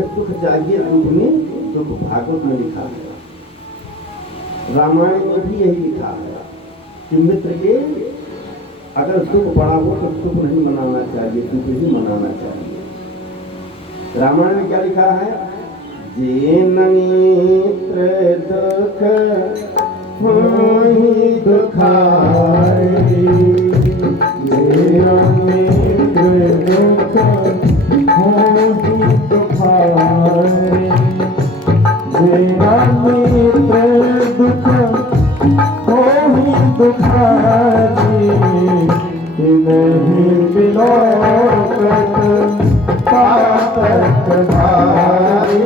में सुख चाहिए, दुख में सुख। भागवत में लिखा है, रामायण में भी यही लिखा है कि मित्र के अगर सुख बड़ा हो तो सुख नहीं मनाना चाहिए, दुख ही मनाना चाहिए। रामायण में क्या लिखा है? जेन मित्र दुख होई दुखारे, जेन मित्र दुख होई दुखारे, जेन मित्र दुख होई दुखारे, नहीं बिलोकत पातक भारी,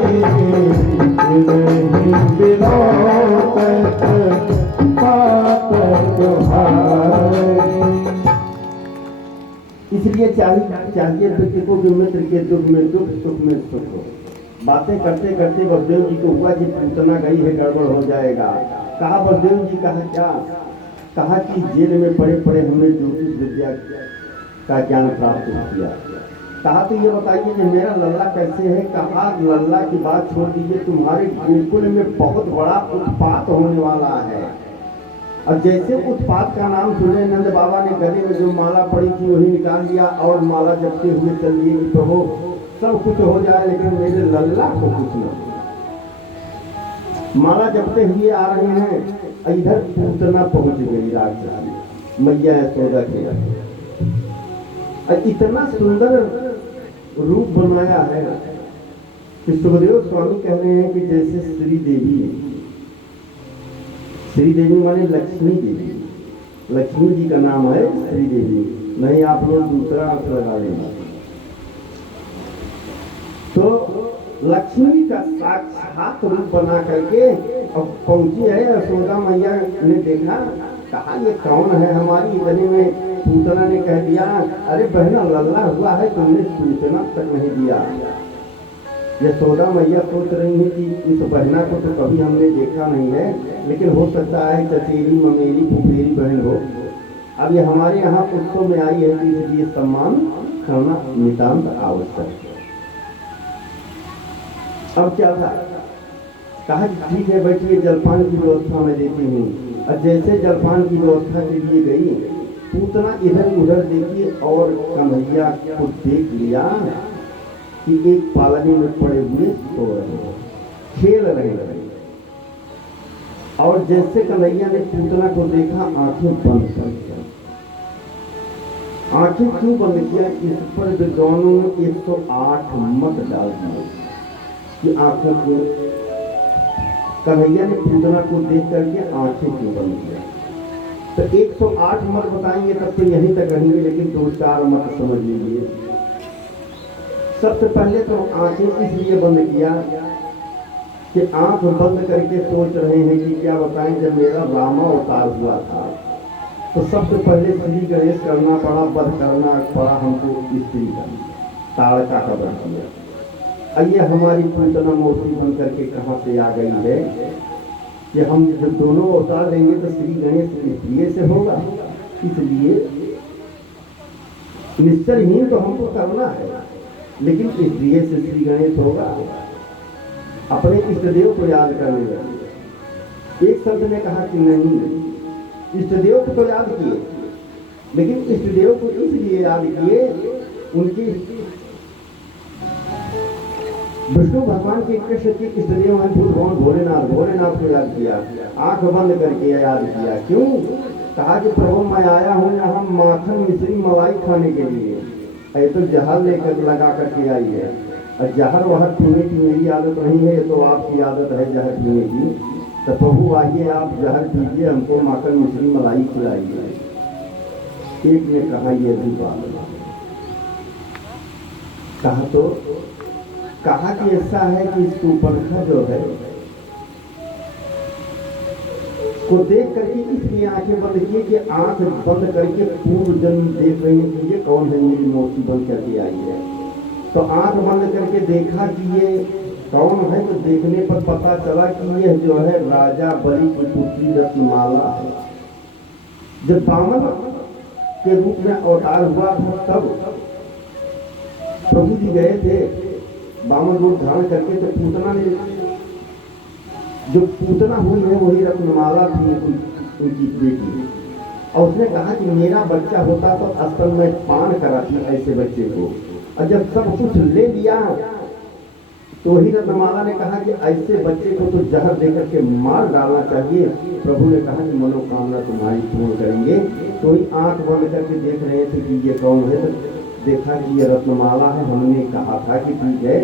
नहीं बिलोकत पातक भारी। इसलिए चाहिए व्यक्ति को कि मित्र के दुख में दुख, सुख में सुख हो। बातें करते करते वसुदेव जी को हुआ कि पूतना गई है, गड़बड़ हो जाएगा। कहा वसुदेव जी, कहा क्या? कहा कि जेल में पड़े पड़े हमने ज्योतिष विद्या का ज्ञान प्राप्त किया। कहा तो ये बताइए कि मेरा लल्ला कैसे है? कहा लल्ला की बात छोड़ दीजिए, तुम्हारे गोकुल में बहुत बड़ा उत्पात होने वाला है। और जैसे उत्पात का नाम सुने, नंद बाबा ने गले में जो माला पड़ी थी वही निकाल लिया और माला जपते हुए चल दिए कि प्रभु सब कुछ हो जाए लेकिन मेरे लल्ला को कुछ न हो। माला जपते हुए आ रहे हैं, इधर पूतना पहुंच गई राजधानी मैया यशोदा के। इतना सुंदर रूप बनाया है कि सुखदेव स्वामी कह रहे हैं कि जैसे श्री देवी माने लक्ष्मी देवी, लक्ष्मी जी का नाम है श्री देवी, नहीं आप लोग दूसरा अर्थ लगा लेना। तो लक्ष्मी का साक्षात रूप बना करके अब पहुंची है यशोदा मैया ने देखा, कहा ये कौन है? हमारी इतने में पूतना ने कह दिया, अरे बहना लल्ला हुआ है, तुमने सूचना तक नहीं दिया। यशोदा मैया सोच रही है कि इस बहना को तो कभी हमने देखा नहीं है, लेकिन हो सकता है चचेरी ममेरी फुफेरी बहन हो। अब ये हमारे यहाँ उत्सव में आई है, इसलिए सम्मान करना नितांत आवश्यक है। अब क्या था? कहा ठीक है बैठिए, जलपान की व्यवस्था मैं देती हूँ। और जैसे जलपान की व्यवस्था के लिए गई, पूतना इधर उधर देखी और कन्हैया को देख लिया कि एक पालने में पड़े हुए सो रहे, खेल रहे हैं। और जैसे कन्हैया ने पूतना को देखा, आंखें बंद कर दिया। आंखें क्यों बंद किया? इस पर विद्वानों ने 108 मत डाल दिए कि आंखों को, कन्हैया ने पूतना को देख करके आंखें क्यों बंद किया। तो 108 मत बताएंगे तब तो यहीं तक रहेंगे, लेकिन 2-4 मत समझ लीजिए। सबसे पहले तो आंखें इसलिए बंद किया कि आंख बंद करके सोच रहे हैं कि क्या बताएं, जब मेरा रामा अवतार हुआ था तो सबसे पहले श्री गणेश करना पड़ा, वध करना पड़ा हमको स्त्री का, ताड़का का वध किया। ये हमारी पूतना मूर्ति बन करके कहाँ से आ गई है कि हम जब दोनों अवतार लेंगे तो श्री गणेश स्त्री से होगा, इसलिए निश्चयहीन तो हमको करना है, लेकिन स्त्री से श्री गणेश होगा। अपने इष्ट देव को याद करने लगे। एक संत ने कहा कि नहीं, इष्ट देव को तो याद किए, लेकिन इष्ट देव को इसलिए याद किए, उनकी विष्णु भगवान के कृष्ण के इष्ट देव भगवान भोलेनाथ, भोलेनाथ को याद किया, आंख बंद करके याद किया। क्यों? कहा कि प्रभु मैं आया हूं यहाँ माखन मिश्री मलाई खाने के लिए, ये तो जहर लेकर लगा करके आई है, और जहर वहर पीने की मेरी आदत नहीं है, ये तो आपकी आदत है जहर पीने की। तो प्रभु आइए आप जहर पीजिए, हमको माखन मिश्री मलाई खिलाइए। एक ने कहा ये भी बात, कहा तो कहा कि ऐसा है कि सूर्पणखा जो है को देख करके इसलिए आंखें बंद की कि आंख बंद करके पूर्व जन्म देख रही है कि ये कौन है, मेरी मौसी बन करके आई है। तो आंख बंद करके देखा कि ये कौन है, तो देखने पर पता चला कि ये जो है राजा बलि की पुत्री रत्नमाला है। जब बामन के रूप में अवतार हुआ था तब प्रभु जी गए थे बामन रूप धारण करके तो पूतना ने, जो पूतना हुई है वही रत्नमाला थी उनकी बेटी, और उसने कहा कि मेरा बच्चा होता तो असल में पान कराती ऐसे बच्चे को, और जब सब कुछ ले लिया तो वही रत्नमाला ने कहा कि ऐसे बच्चे को तो जहर देकर के मार डालना चाहिए। प्रभु ने कहा कि मनोकामना तुम्हारी पूर्ण करेंगे। तो ही आंख बंद करके देख रहे थे कि ये कौन है, तो देखा कि ये रत्नमाला है। हमने कहा था कि ठीक है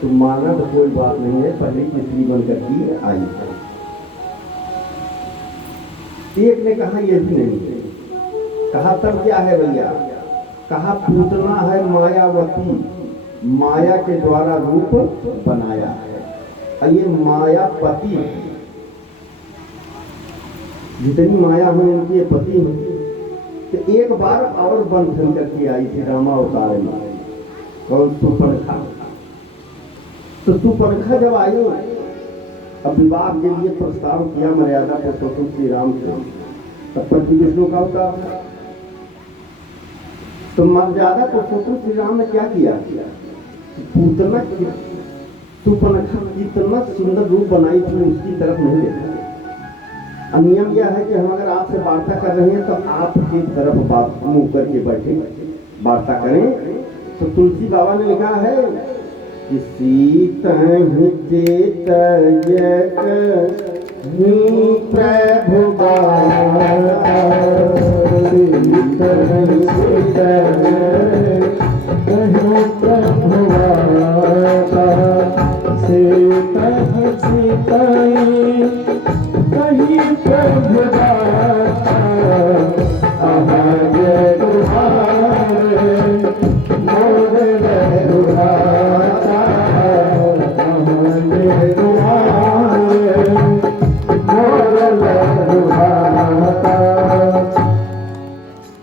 तुम माना तो कोई बात नहीं है, पहले स्त्री बनकर की आई है। एक ने कहा ये भी नहीं है। कहा तब क्या है भैया? कहा पूतना है मायावती, माया के द्वारा रूप बनाया है, और ये मायापति जितनी माया है उनके पति हैं। तो एक बार और बंधन करके आई थी रामावतार में, कौन? सुपर्णखा। तो सुपर्णखा जब आई, अब विवाह के लिए प्रस्ताव किया मर्यादा पुरुषोत्तम श्री राम से, तब पर भी विष्णु का अवतार। तो मर्यादा पुरुषोत्तम श्री राम ने क्या किया? पूतना सुपर्णखा कितना सुंदर रूप बनाई थी, उसकी तरफ नहीं देखा। अब नियम यह है कि हम अगर आपसे वार्ता कर रहे हैं तो आपकी तरफ बात मुंह करके बैठे वार्ता करें। तो तुलसी बाबा ने लिखा है कि सीतहि चेतयक प्रभु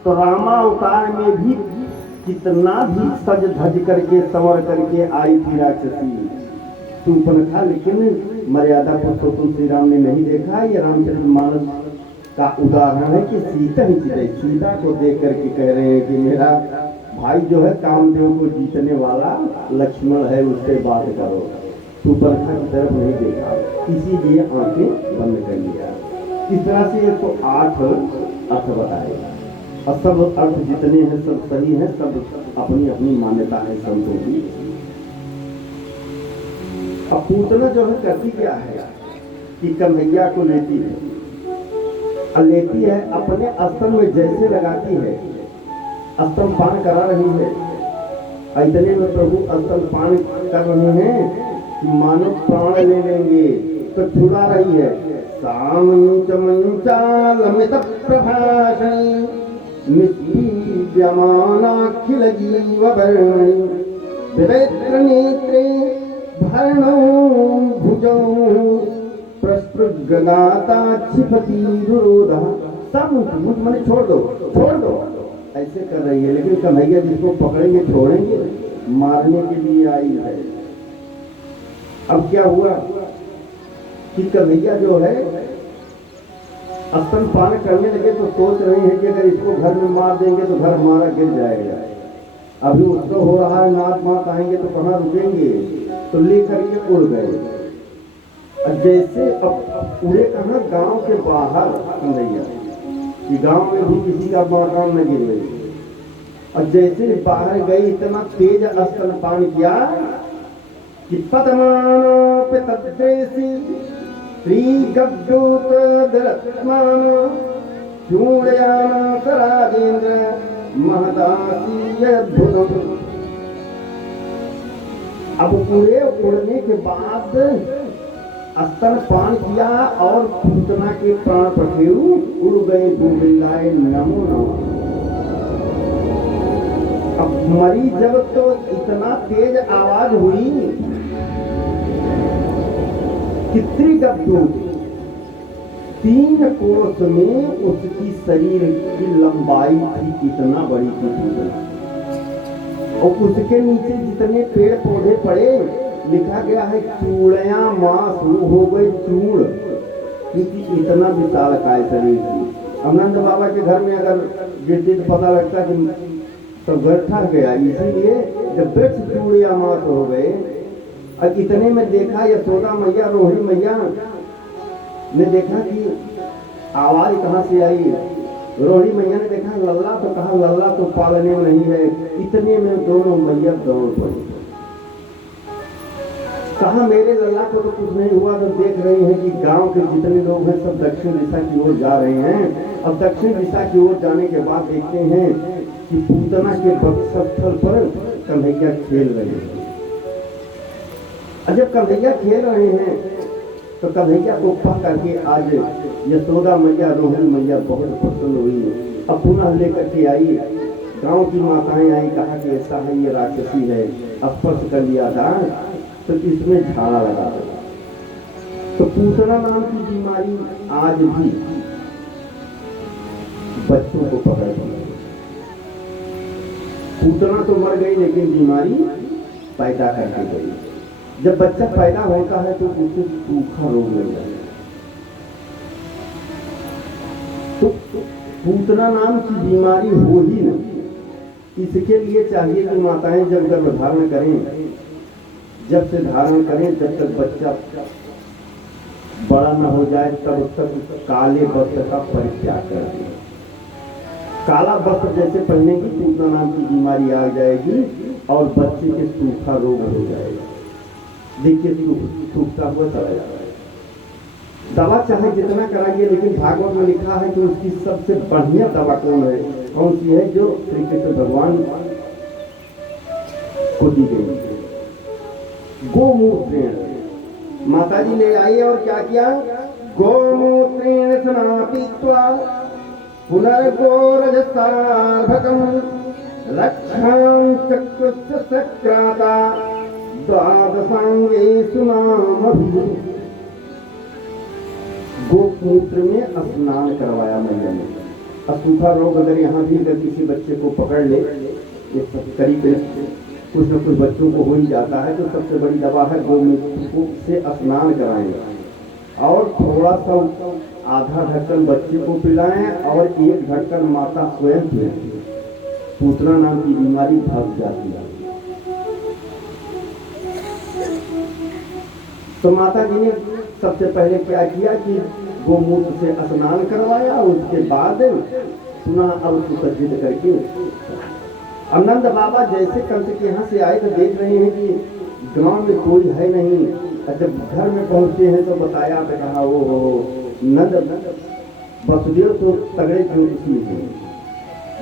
तो रामावतार में भी कितना भी सज धज करके संवर करके आई थी राक्षसी सुपर्णखा, लेकिन मर्यादा पुरुषोत्तम श्री राम ने नहीं देखा। ये रामचरितमानस का उदाहरण है कि सीता ही सीता को देख करके कह रहे हैं कि मेरा भाई जो है कामदेव को जीतने वाला लक्ष्मण है, उससे बात करो। सुपर्णखा की तरफ नहीं देखा, इसीलिए आंखें बंद कर लिया। इस तरह से 108 अर्थ बताएगा, और सब अर्थ जितने हैं सब सही हैं, सब अपनी अपनी मान्यता है संतों की। अब पूतना जो है करती क्या है कि कन्हैया को लेती है, और लेती है अपने स्तन में जैसे लगाती है, स्तन पान करा रही है। इतने में प्रभु स्तन पान कर रहे हैं कि मानो प्राण ले लेंगे, तो छुड़ा रही है। सामंच मंचालमित प्रभाषण निष्पीड्यमानाखिल जीववर्णि विवेत्र नेत्रे भरणौ भुजौ प्रस्पृगनाता क्षिपति रुरोधा। सब मुझ मने छोड़ दो, छोड़ दो, ऐसे कर रही है। लेकिन कन्हैया जिसको पकड़ेंगे छोड़ेंगे, मारने के लिए आई है। अब क्या हुआ कि कन्हैया जो है स्तनपान करने लगे, तो सोच रहे हैं कि अगर इसको घर में मार देंगे तो घर हमारा गिर जाएगा। अभी उत्सव हो रहा है, नाथ मात आएंगे तो कहाँ रुकेंगे, तो लेकर के उड़ गए। जैसे अब उड़े कहाँ, गांव के बाहर कन्हैया, कि गांव में भी किसी का मकान न गिरे। और जैसे बाहर गई, इतना तेज स्तनपान किया कि पद्मानो पे तद्देसी श्री गब्दूत दरत्मानो चूड़याना सराजेंद्र महदासी अद्भुतम। अब पूरे उड़ने के बाद स्तनपान किया और पूतना के प्राण पखेरु उड़ गए, गोविंदाय नमो नमः। अब मरी जब तो इतना तेज आवाज हुई कि त्रिगब्दूत 3 कोस में उसकी शरीर की लंबाई थी, कितना बड़ी थी पूतना। और उसके नीचे जितने पेड़ पौधे पड़े, लिखा गया है चूड़िया मां शुरू हो गई चूड़, क्योंकि इतना विशाल काय शरीर थी। अनंत बाबा के घर में अगर गिरते तो पता लगता कि तो गठा गया। इसीलिए जब वृक्ष चूड़िया मास हो गए और इतने में देखा यशोदा मैया रोहिणी मैया ने देखा कि आवाज कहाँ से आई। रोहिणी मैया ने देखा लल्ला, तो कहा लल्ला तो पालने में नहीं है। इतने में दोनों मैया दौड़ पड़ी। कहा मेरे लल्ला को तो कुछ नहीं हुआ। तो देख रही हैं कि गांव के जितने लोग हैं सब दक्षिण दिशा की ओर जा रहे हैं। अब दक्षिण दिशा की ओर जाने के बाद देखते हैं कि पूतना के वक्षस्थल पर कन्हैया खेल रहे हैं। जब कन्हैया खेल रहे हैं तो कन्हैया को पा करके आज यशोदा मैया रोहिणी मैया बहुत प्रसन्न हुई। अब पुनः लेकर के आई, गांव की माताएं आई, कहा कि ऐसा है ये राक्षसी है, स्पर्श कर लिया था तो इसमें झाड़ा लगा दो। तो पूतना नाम की बीमारी आज भी बच्चों को पकड़ रही है। पूतना तो मर गई लेकिन बीमारी पैदा करके गई। जब बच्चा पैदा होता है तो उसे सूखा रोग लग जाता है। तो पूतना नाम की बीमारी हो ही नहीं। इसके लिए चाहिए कि माताएं जब गर्भधारण करें, जब से धारण करें जब तक बच्चा बड़ा न हो जाए तब तक काले वस्त्र का परित्याग कर दें। काला वस्त्र जैसे पहनेगी पूतना नाम की बीमारी आ जाएगी और बच्चे के सूखा रोग हो जाएगा। देखिए सूखता हुआ चला जा रहा है। दवा चाहे जितना कराइए, लेकिन भागवत में लिखा है कि उसकी सबसे बढ़िया दवा कौन है, कौन सी है, जो श्री कृष्ण भगवान को दी गई गोमूत्रेण। माता जी ले आई और क्या किया, गोमूत्रेण स्नान पीत्वा पुनर्गोरजसार्भकं रक्षां चक्रस्य सक्राता द्वादशांगेषु नामभिः। गोमूत्र में स्नान करवाया मैया ने। सूखा रोग अगर यहाँ भी अगर किसी बच्चे को पकड़ ले, ये सब करीब कुछ न कुछ बच्चों को हो ही जाता है, तो सबसे बड़ी दवा है गोमूत्र से स्नान कराएं और थोड़ा सा आधा ढक्कन बच्चे को पिलाएं और एक ढक्कन माता स्वयं पिए। पूतना नाम की बीमारी भाग जाती है। तो माता जी ने सबसे पहले क्या किया कि गोमूत्र से स्नान करवाया, उसके बाद पुनः अब सुसज्जित करके आनंद बाबा जैसे कंस के यहाँ से आए तो देख रहे हैं कि गांव में कोई है नहीं। जब घर में पहुंचे हैं तो बताया तो कहा वो नंद वसुदेव तो तगड़े ज्योतिषी थे,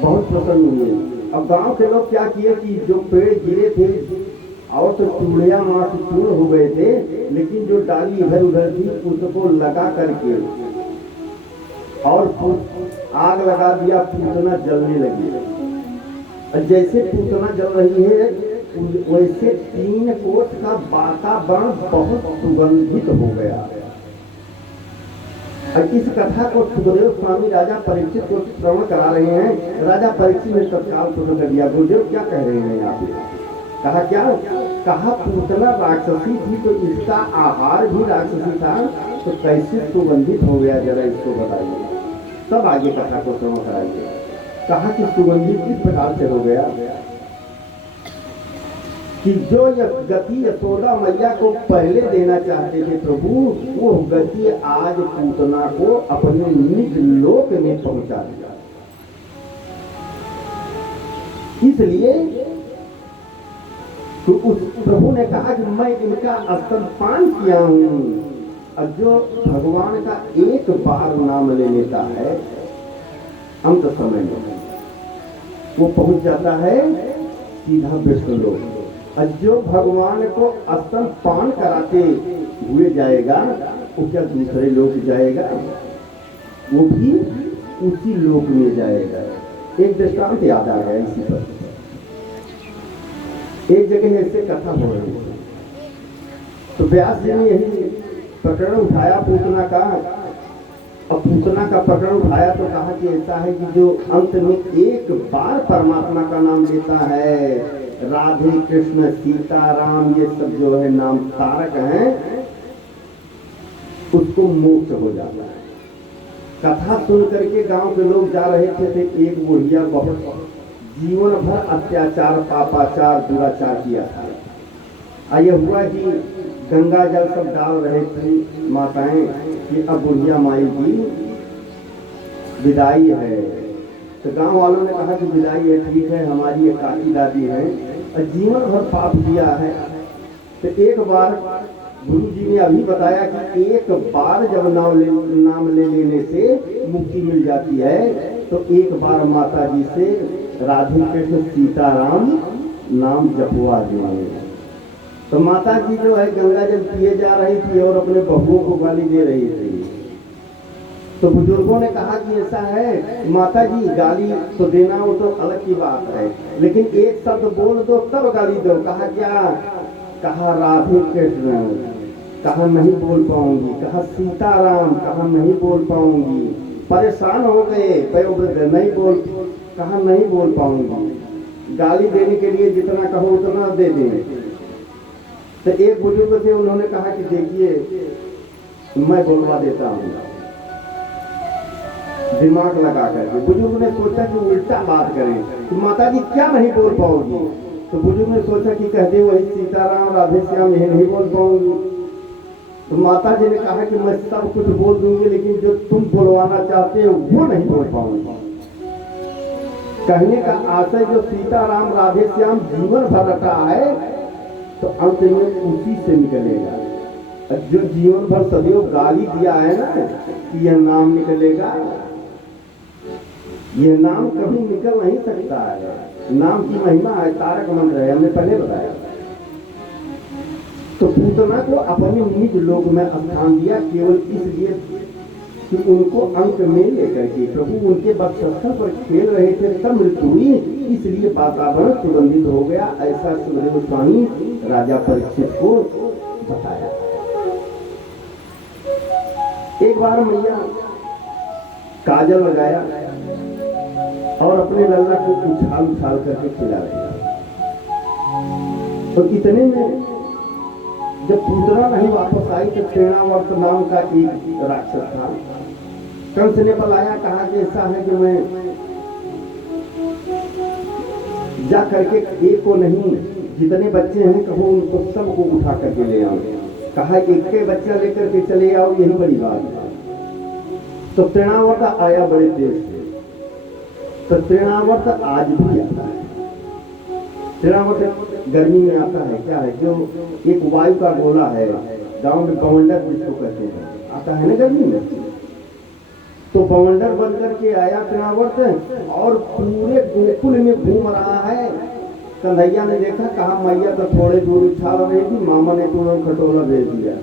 बहुत प्रसन्न हुए। अब गांव के लोग क्या किए कि जो पेड़ गिरे थे और तो चूड़िया वहां से चूर्ण हो गए थे, लेकिन जो डाली इधर उधर थी उसको लगा करके और आग लगा दिया, पूतना जलने लगी। जैसे पूतना जल रही है वैसे 3 कोस का वातावरण बहुत सुगंधित हो गया। इस कथा को सुखदेव स्वामी राजा परीक्षित को श्रवण करा रहे हैं। राजा परीक्षित ने तत्काल शुरू कर दिया, गुरुदेव क्या कह रहे हैं यहाँ पे? कहा क्या? कहा पूतना राक्षसी थी तो इसका आहार भी राक्षसी था, तो कैसे सुगंधित हो गया, जरा इसको बताइए। तब आगे कथा को श्रवण कराइए। कहा कि सुगंधित किस प्रकार से हो गया कि जो गति यशोदा मैया को पहले देना चाहते थे प्रभु, वो गति आज पूतना को अपने निज लोक में पहुंचा दिया। इसलिए तो उस प्रभु ने कहा कि मैं इनका स्तनपान किया हूं। और जो भगवान का एक बार नाम ले लेता है अंत समय में वो पहुंच जाता है सीधा विष्णु लोक। और जो भगवान को स्तनपान कराते हुए जाएगा वो क्या दूसरे लोक जाएगा, वो भी उसी लोक में जाएगा। एक दृष्टांत याद आ गया इसी पर। एक जगह ऐसे कथा हो रही है तो व्यास जी ने यही प्रकरण उठाया पूतना का। और पूतना का प्रकरण उठाया तो कहा कि ऐसा है कि जो अंत में एक बार परमात्मा का नाम लेता है, राधे कृष्ण सीता राम ये सब जो है नाम तारक हैं, उसको मोक्ष हो जाता है। कथा सुन करके गांव के लोग जा रहे थे, एक बुढ़िया बहुत जीवन भर अत्याचार पापाचार दुराचार किया था। ये हुआ कि गंगा जल सब डाल रहे थे माताएं कि अब बुढ़िया माई की विदाई है। तो गांव वालों ने कहा कि विदाई है, ठीक है, हमारी एक काकी दादी है और जीवन भर पाप किया है। तो एक बार गुरु जी ने अभी बताया कि एक बार जब नाम ले लेने से मुक्ति मिल जाती है, तो एक बार माता जी से राधे कृष्ण सीताराम नाम जपवा देंगे। तो माता जी जो है गंगा जल पिए जा रही थी और अपने बहुओं को गाली दे रही थी। तो बुजुर्गों ने कहा कि ऐसा है माता जी, गाली तो देना वो तो अलग की बात है, लेकिन एक शब्द बोल दो तब गाली दो। कहा क्या? कहा राधे कृष्ण, कहा नहीं बोल पाऊंगी। कहा सीताराम, कहा नहीं बोल पाऊंगी। परेशान हो गए वयोवृद्ध, नहीं बोल, कहा नहीं बोल पाऊंगी। गाली देने के लिए जितना कहो उतना दे दें। तो एक बुजुर्ग थे, उन्होंने कहा कि देखिए मैं बोलवा देता हूँ, दिमाग लगा करके। बुजुर्ग ने सोचा कि उल्टा बात करें कि माता जी क्या नहीं बोल पाओगी। तो बुजुर्ग ने सोचा कि कहते वही सीताराम राधे श्याम यही नहीं बोल पाऊंगी। तो माता जी ने कहा कि मैं सब कुछ बोल दूंगी, लेकिन जो तुम बोलवाना चाहते हो वो नहीं बोल पाऊंगी। कहने का आशय जो सीताराम राधे श्याम जीवन भर रटा है, तो अंत में उसी से निकलेगा। जो जीवन भर सदैव गाली दिया है ना कि यह नाम निकलेगा, यह नाम कभी निकल नहीं सकता है। नाम की महिमा है, तारक मंत्र है, हमने पहले बताया। तो पूतना को अपने निज लोक में स्थान दिया केवल इसलिए कि उनको अंक में लेकर के प्रभु उनके वक्षस्थल पर खेल रहे थे, तब मृत्यु हुई, इसलिए वातावरण सुगंधित हो गया। ऐसा सुखदेव स्वामी राजा परीक्षित को बताया। एक बार मैया काजल लगाया और अपने लल्ला को उछाल उछाल करके खिला रही। तो इतने में जब पूतना नहीं वापस आई, तो तृणावर्त नाम का एक राक्षस था, कंस ने बुलाया। कहा कि ऐसा है कि मैं जा करके एक को नहीं, जितने बच्चे हैं कहो उनको सबको उठा करके ले आओ। कहा एक के बच्चा लेकर के चले आओ, यही बड़ी बात है। तो तृणावर्त आया बड़े देश से। तो तृणावर्त आज भी आता है। तृणावर्त गर्मी में आता है। क्या है? जो एक वायु का गोला है, गांव में बवंडर जिसको कहते हैं, आता है ना गर्मी में। तो बवंडर बनकर के आया तृणावर्त और पूरे गोकुल में घूम रहा है। कन्हैया ने देखा, कहा मैया तो थोड़े दूर उछाल रही थी, मामा ने तुरंत खटोला भेज दिया।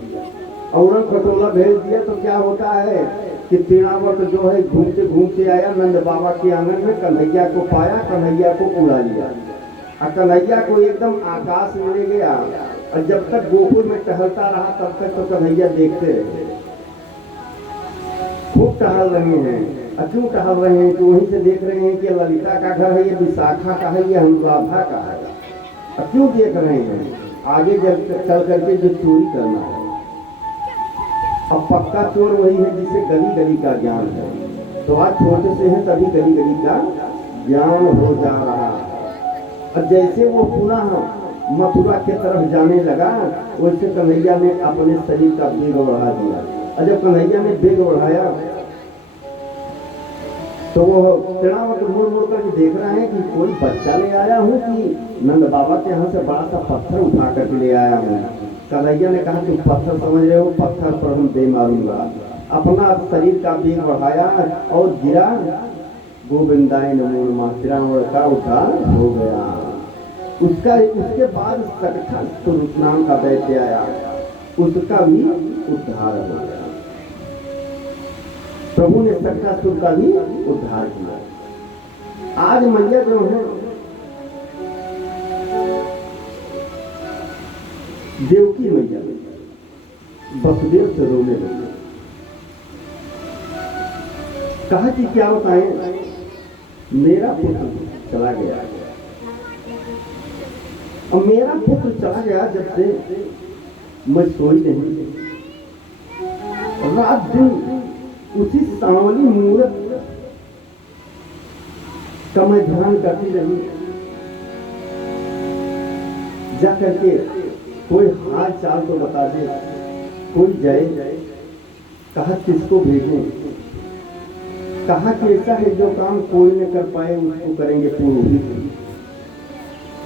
और खटोला भेज दिया तो क्या होता है कि तृणावर्त जो है घूमते घूमते आया नंद बाबा के आंगन में, कन्हैया को पाया, कन्हैया को उड़ा लिया और कन्हैया को एकदम आकाश में ले गया। और जब तक गोकुल में टहलता रहा तब तक तो कन्हैया देखते रहे। खूब टहल रहे हैं। क्यों टहल रहे हैं? कि वहीं से देख रहे हैं कि ललिता का घर है, ये विशाखा का है, ये अनुराधा का है। अब क्यों देख रहे हैं? आगे चल करके जो चोरी करना है। अब पक्का चोर वही है जिसे गली गली का ज्ञान है। तो आज छोटे से हैं तभी गली गली का ज्ञान हो जा रहा है। और जैसे वो पुनः मथुरा की तरफ जाने लगा, वैसे कन्हैया ने अपने शरीर का वेग बढ़ा दिया। और जब कन्हैया ने वेग बढ़ाया तो वो तृणावर्त मुड़ मुड़ कर देख रहा है कि कोई बच्चा ले आया हूँ कि नंद बाबा के यहाँ से बड़ा सा पत्थर उठा कर ले आया हूँ। कन्हैया ने कहा तुम पत्थर समझ रहे हो, पत्थर पर हम दे मारूंगा। अपना शरीर का वेग बढ़ाया और गिरा। गोविंदाय नमो नमः, तृणावर्त का उद्धार हो गया। उसके बाद सकटा स्वरूप नाम का दैत्य आया, उसका भी उद्धार हो गया। प्रभु ने सकटासुर का भी उद्धार किया। आज मैया जो है देवकी मैया वसुदेव से रोने लगे। कहा कि क्या बताएं, मेरा पुत्र चला गया और मेरा पुत्र चला गया जब से मैं सोई नहीं। रात दिन उसी सांवली मूर्त का मैं ध्यान करती रही। जा करके कोई हाल चाल तो बता दे, कोई जाए, कहा किसको भेजें, कहा कि ऐसा है जो काम कोई न कर पाए उसको करेंगे पुरोहित।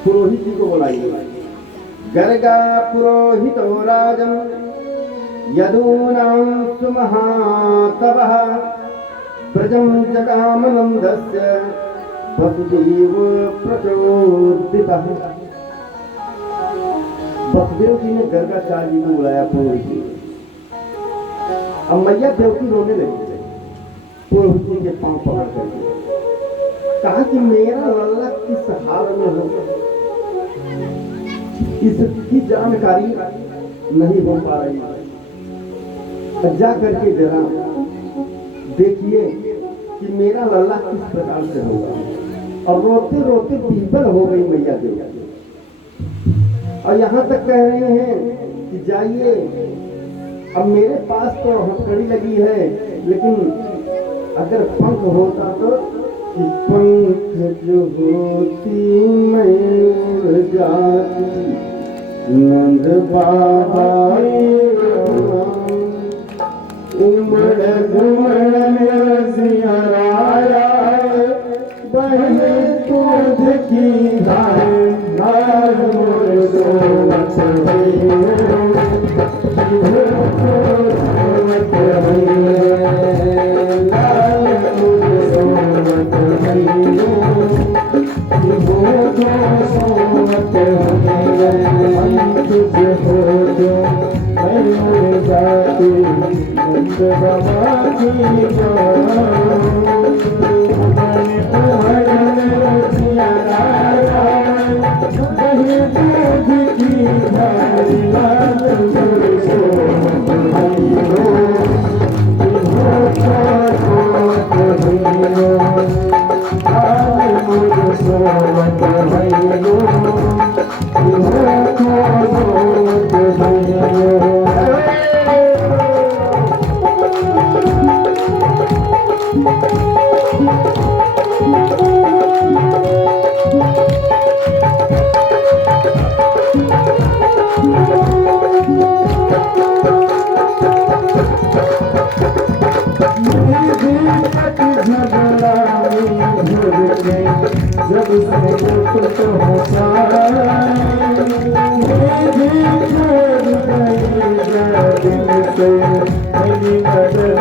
पुरोहित जी को बुलाइए। गर्गा पुरोहित हो राजन यदूनां सुमहातवः प्रजं जगामनन्दस्य वसुदेव प्रचोदितः। वसुदेव जी ने गर्गाचार्य जी को बुलाया पुरोहित जी। अब मैया देवकी रोने लगी पुरोहित जी के पांव पकड़ करके, कहा कि मेरा लल्ला किस हाल में होगा, इसकी जानकारी नहीं हो पा रही है। जा करके जरा देखिए कि मेरा लल्ला किस प्रकार से होगा। और रोते रोते विह्वल हो गई मैया देवकी। और यहाँ तक कह रहे हैं कि जाइए, अब मेरे पास तो हथकड़ी लगी है, लेकिन अगर पंख होता तो, कि पंख जो होती मैं जाती नंद बाबा उमड़ घुमड़ में सिहराया बहने दूध की धार नार मोर सोवत Thank you.